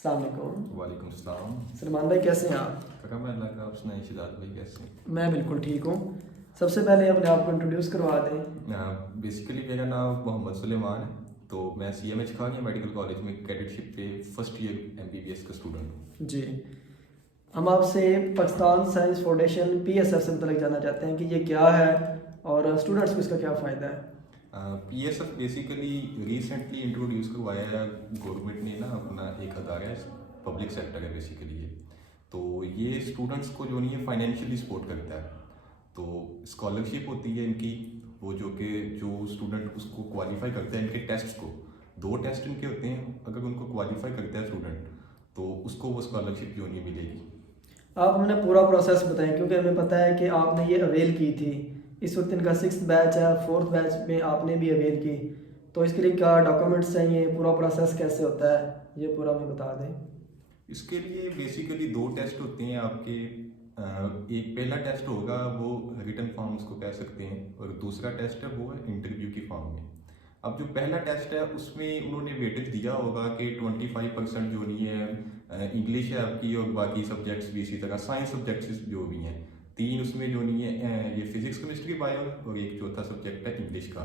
अस्सलाम वालेकुम। वालेकुम सलाम। सलमान भाई कैसे हैं आप? करम है अल्लाह का। आप सुनाइए शिदात भाई कैसे हैं? मैं बिल्कुल ठीक हूँ। सबसे पहले अपने आप को इंट्रोड्यूस करवा दें। बेसिकली मेरा नाम मोहम्मद सुलेमान है। तो मैं CMH खानिया मेडिकल कॉलेज में कैडेटशिप पे फर्स्ट ईयर MBBS का स्टूडेंट हूँ। जी, हम आपसे पाकिस्तान साइंस फाउंडेशन PSF से मतलब जानना चाहते हैं कि ये क्या है और स्टूडेंट्स को इसका क्या फ़ायदा है। PSF बेसिकली रिसेंटली इंट्रोड्यूस करवाया है गवर्नमेंट ने ना, अपना एक अदारा है, पब्लिक सेक्टर है बेसिकली ये। तो ये स्टूडेंट्स को जो नहीं है फाइनेंशियली सपोर्ट करता है। तो स्कॉलरशिप होती है इनकी, वो जो स्टूडेंट उसको क्वालिफाई करता है, इनके टेस्ट्स को, 2 टेस्ट इनके होते हैं, अगर उनको क्वालिफाई करता है स्टूडेंट तो उसको वो स्कॉलरशिप जो नहीं मिलेगी। आप हमें पूरा प्रोसेस बताएं क्योंकि हमें पता है कि आपने ये अवेल की थी। इस वक्त इनका 6th बैच है, 4th बैच में आपने भी अवेल की, तो इसके लिए क्या डॉक्यूमेंट्स चाहिए, पूरा प्रोसेस कैसे होता है, ये पूरा हमें बता दें। इसके लिए बेसिकली 2 टेस्ट होते हैं आपके। एक पहला टेस्ट होगा वो रिटन फॉर्म उसको कह सकते हैं, और दूसरा टेस्ट है वो है इंटरव्यू की फॉर्म में। अब जो पहला टेस्ट है उसमें उन्होंने वेटेज दिया होगा कि 25% जो नहीं है इंग्लिश है आपकी, और बाकी सब्जेक्ट्स भी इसी तरह साइंस सब्जेक्ट्स जो भी हैं 3 उसमें जो नहीं है ये फिजिक्स केमिस्ट्री बायो, और एक चौथा सब्जेक्ट है इंग्लिश का,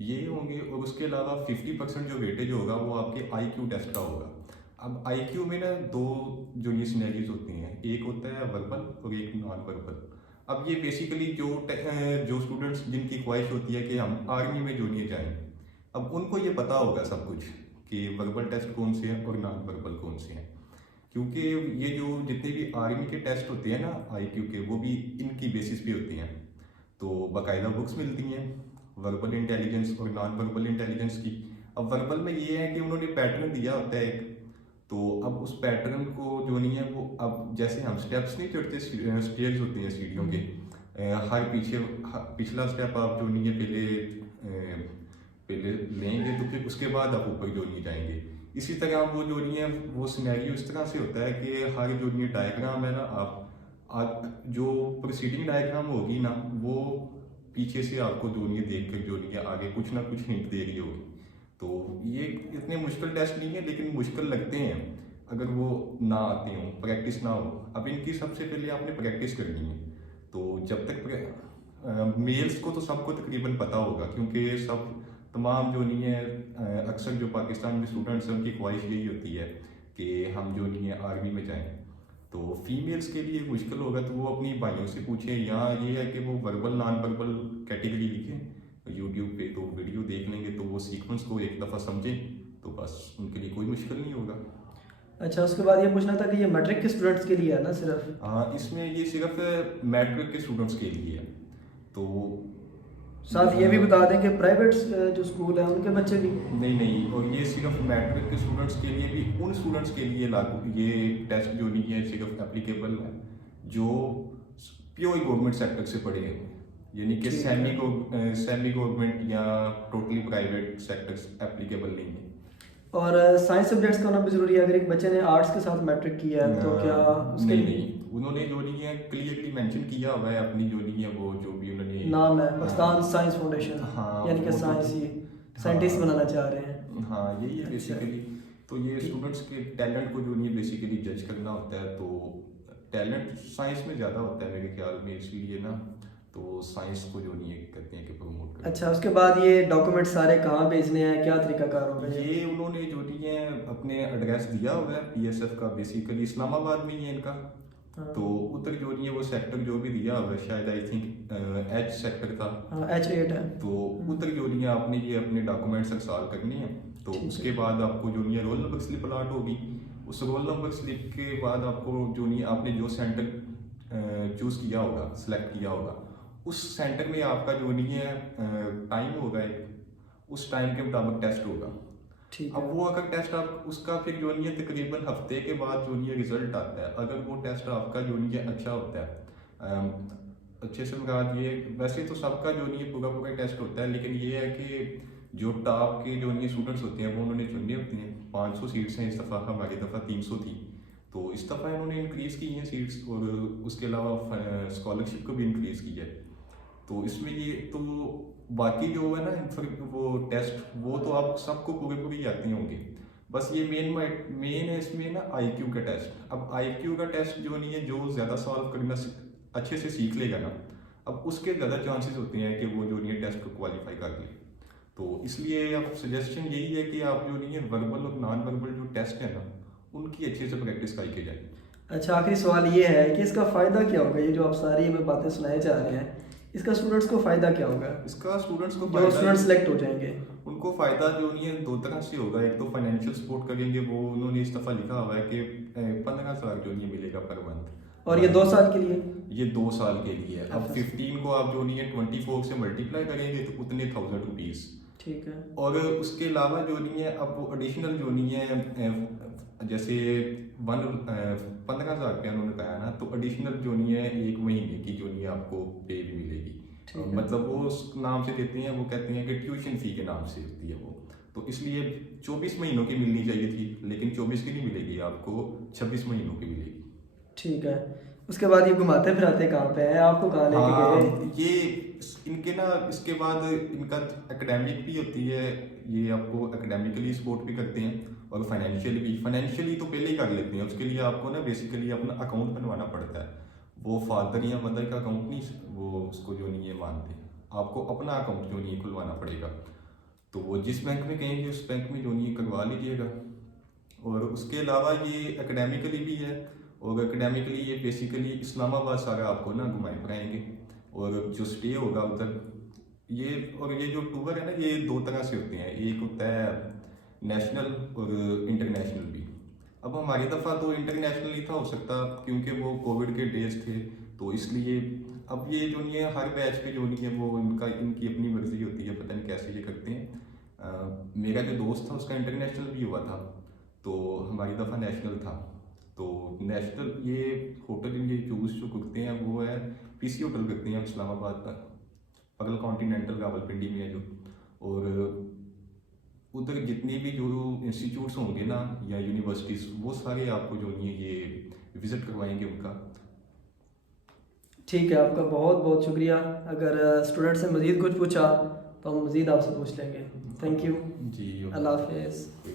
ये होंगे। और उसके अलावा 50% जो वेटेज होगा वो आपके IQ टेस्ट का होगा। अब IQ में ना 2 जो ये सिनेरियोज होती हैं, एक होता है वर्बल और एक नॉन वर्बल। अब ये बेसिकली जो स्टूडेंट्स जिनकी ख्वाहिश होती है कि हम आर्मी में जो नहीं जाएं, अब उनको ये पता होगा सब कुछ कि वर्बल टेस्ट कौन से हैं और नॉन वर्बल कौन से हैं, क्योंकि ये जो जितने भी आर्मी के टेस्ट होते हैं ना IQ के, वो भी इनकी बेसिस पे होते हैं। तो बाकायदा बुक्स मिलती हैं वर्बल इंटेलिजेंस और नॉन वर्बल इंटेलिजेंस की। अब वर्बल में ये है कि उन्होंने पैटर्न दिया होता है एक, तो अब उस पैटर्न को जो नहीं है वो, अब जैसे हम स्टेप्स नहीं चढ़ते, स्टेयर्स होती हैं सीढ़ियों के, पिछला स्टेप आप जो नहीं है पहले लेंगे तो फिर उसके बाद आप ऊपर जो नहीं जाएंगे। इसी तरह वो जो नहीं है वो सिनेरियो इस तरह से होता है कि हर जो नहीं डायग्राम है ना, आप जो प्रोसीडिंग डायग्राम होगी ना, वो पीछे से आपको जो नहीं है देख कर जो नहीं है आगे कुछ ना कुछ हिंट दे रही होगी। तो ये इतने मुश्किल टेस्ट नहीं है, लेकिन मुश्किल लगते हैं अगर वो ना आते हों, प्रैक्टिस ना हो। अब इनकी सबसे पहले आपने प्रैक्टिस करनी है। तो जब तक मेल्स को तो सबको तकरीबन पता होगा, क्योंकि सब तमाम जो नहीं है अक्सर जो पाकिस्तान में स्टूडेंट्स हैं उनकी ख्वाहिश यही होती है कि हम जो नहीं है आर्मी में जाएं। तो फीमेल्स के लिए मुश्किल होगा तो वो अपनी भाइयों से पूछें, या ये है कि वो वर्बल नॉन वर्बल कैटेगरी लिखें यूट्यूब पे, तो वीडियो देख लेंगे तो वो सीक्वेंस को एक दफ़ा समझें तो बस उनके लिए कोई मुश्किल नहीं होगा। अच्छा, उसके बाद ये पूछना था कि ये मैट्रिक के स्टूडेंट्स के लिए है ना सिर्फ? हाँ, इसमें ये सिर्फ मैट्रिक के स्टूडेंट्स के लिए है। तो साथ ये भी बता दें कि प्राइवेट जो स्कूल हैं उनके बच्चे भी? नहीं, और ये सिर्फ मैट्रिक के स्टूडेंट्स के लिए भी, उन स्टूडेंट्स के लिए लागू ये टेस्ट जो नहीं है सिर्फ एप्लीकेबल है जो प्योर गवर्नमेंट सेक्टर से पढ़े हैं, यानी कि सेमी गवर्नमेंट या टोटली प्राइवेट सेक्टर्स एप्लीकेबल नहीं है। और साइंस सब्जेक्ट्स का होना भी ज़रूरी है? अगर एक बच्चे ने आर्ट्स के साथ मैट्रिक किया है तो क्या उसके लिए? नहीं, उन्होंने जो नहीं है क्लियरली मेंशन किया हुआ है अपनी जो नहीं है वो जो भी उन्होंने नाम है पाकिस्तान साइंस फाउंडेशन, हाँ, यानी कि वो साइंस ही हाँ, साइंटिस्ट बनाना चाह रहे हैं। हाँ यही है अच्छा। बेसिकली। तो ये स्टूडेंट्स के टैलेंट को जो नहीं है बेसिकली जज करना होता है। तो टैलेंट साइंस में ज़्यादा होता है मेरे ख्याल में, इसलिए ना तो साइंस को जो नहीं है कहते हैं कि प्रमोट करते अच्छा, उसके बाद ये डॉक्यूमेंट सारे कहाँ भेजने हैं, क्या तरीकाकार होगा? ये उन्होंने जो नहीं है अपने एड्रेस दिया हुआ है PSF का, बेसिकली इस्लामाबाद में ही है इनका। हाँ। तो उधर जो नहीं है वो सेक्टर जो भी दिया हुआ है, शायद आई थिंक H सेक्टर था। हाँ, H8 है। तो उधर जो नहीं है आपने ये अपने डॉक्यूमेंट्स अरसाल करने हैं। तो उसके बाद आपको जो नहीं है रोल नंबर स्लिप अलॉट होगी। उस रोल नंबर स्लिप के बाद आपको जो नहीं आपने जो सेंटर चूज़ किया होगा, सेलेक्ट किया होगा, उस सेंटर में आपका जो नहीं है टाइम होगा एक, उस टाइम के मुताबिक टेस्ट होगा। ठीक अब है। वो अगर टेस्ट आप उसका फिर जो नहीं है तकरीबन हफ्ते के बाद जो नहीं है रिजल्ट आता है। अगर वो टेस्ट आपका जो नहीं है अच्छा होता है, अच्छे से मुराद ये, वैसे तो सबका जो नहीं है पूरा टेस्ट होता है, लेकिन ये है कि जो टॉप के जो नहीं स्टूडेंट्स होते हैं वो उन्होंने चुनने होते हैं। 500 सीट्स हैं इस दफ़ा, हमारी दफ़ा 300 थी, तो इस दफ़ा इन्होंने इंक्रीज़ की हैं सीट्स, और उसके अलावा स्कॉलरशिप को भी इंक्रीज़ किया है। तो इसमें ये तो बाकी जो है ना वो टेस्ट वो तो आप सबको पूरे ही आते होंगे। बस ये मेन है इसमें ना आईक्यू का टेस्ट। अब आईक्यू का टेस्ट जो नहीं है, जो ज़्यादा सॉल्व करना अच्छे से सीख लेगा ना, अब उसके ज़्यादा चांसेस होते हैं कि वो जो नहीं है टेस्ट को क्वालिफाई कर ले। तो इसलिए अब सजेशन यही है कि आप जो नहीं है वर्बल और नॉन वर्बल जो टेस्ट है ना, उनकी अच्छे से प्रैक्टिस करके जाए। अच्छा, आखिरी सवाल ये है कि इसका फ़ायदा क्या होगा? ये जो आप सारी हमें बातें सुनाए जा रहे हैं, इसका स्टूडेंट्स को फ़ायदा क्या होगा? इसका स्टूडेंट्स को जो स्टूडेंट सेलेक्ट हो जाएंगे उनको फ़ायदा जो नहीं है दो तरह से होगा। एक तो फाइनेंशियल सपोर्ट करेंगे, वो उन्होंने इस दफ़ा लिखा हुआ है कि 15,000 जो नहीं मिलेगा पर मंथ। और ये 2 साल के लिए? ये 2 साल के लिए है। अब अच्छा। 15 को आप जो नहीं है 24 से मल्टीप्लाई करेंगे तो उतने 1000 रुपीज़। ठीक है। और उसके अलावा जो नहीं है अब वो एडिशनल जो नहीं है जैसे 15,000 रुपया उन्होंने कहा ना, तो एडिशनल जो नहीं है 1 महीने की जो नहीं है आपको पे भी मिलेगी। ठीक है। मतलब वो उस नाम से देते हैं, वो कहते हैं कि ट्यूशन फी के नाम से होती है वो। तो इसलिए 24 महीनों की मिलनी चाहिए थी, लेकिन 24 की नहीं मिलेगी आपको, 26 महीनों की मिलेगी। ठीक है। उसके बाद ये घुमाते फिराते कहाँ पे हैं? आपको कहाँ लेके गए? हाँ, ये इनके ना इसके बाद इनका एकेडमिक भी होती है, ये आपको एकेडमिकली सपोर्ट भी करते हैं और फाइनेंशियली तो पहले ही कर लेते हैं। उसके लिए आपको ना बेसिकली अपना अकाउंट बनवाना पड़ता है। वो फादर या मदर का अकाउंट नहीं, वो उसको जो नहीं है मानते, आपको अपना अकाउंट जो नहीं है खुलवाना पड़ेगा। तो वो जिस बैंक में कहेंगे उस बैंक में जो नहीं है करवा लीजिएगा। और उसके अलावा ये एकेडमिकली भी है, और एकेडमिकली ये बेसिकली इस्लामाबाद सारा आपको ना घुमाए फिराएंगे, और जो स्टे होगा उधर ये। और ये जो टूर है ना, ये 2 तरह से होते हैं, एक होता है नेशनल और इंटरनेशनल भी। अब हमारी दफ़ा तो इंटरनेशनल ही था हो सकता, क्योंकि वो कोविड के डेज थे, तो इसलिए अब ये जो नहीं है हर बैच पे जो नहीं है वो इनकी अपनी मर्जी होती है, पता नहीं कैसे ये करते हैं। मेरा जो दोस्त था उसका इंटरनेशनल भी हुआ था, तो हमारी दफ़ा नेशनल था। तो नेशनल ये होटल ये चूज जो करते हैं वो है पीसी होटल करते हैं इस्लामाबाद का, पगल कॉन्टिनेंटल रावलपिंडी में है जो। और उधर जितने भी जो इंस्टीट्यूट्स होंगे ना या यूनिवर्सिटीज़, वो सारे आपको जो नहीं है ये विज़िट करवाएंगे उनका। ठीक है, आपका बहुत बहुत शुक्रिया। अगर स्टूडेंट से मज़ीद कुछ पूछा तो हम मज़ीद आपसे पूछ लेंगे। Thank you. जी, अल्लाह हाफिज़। कोई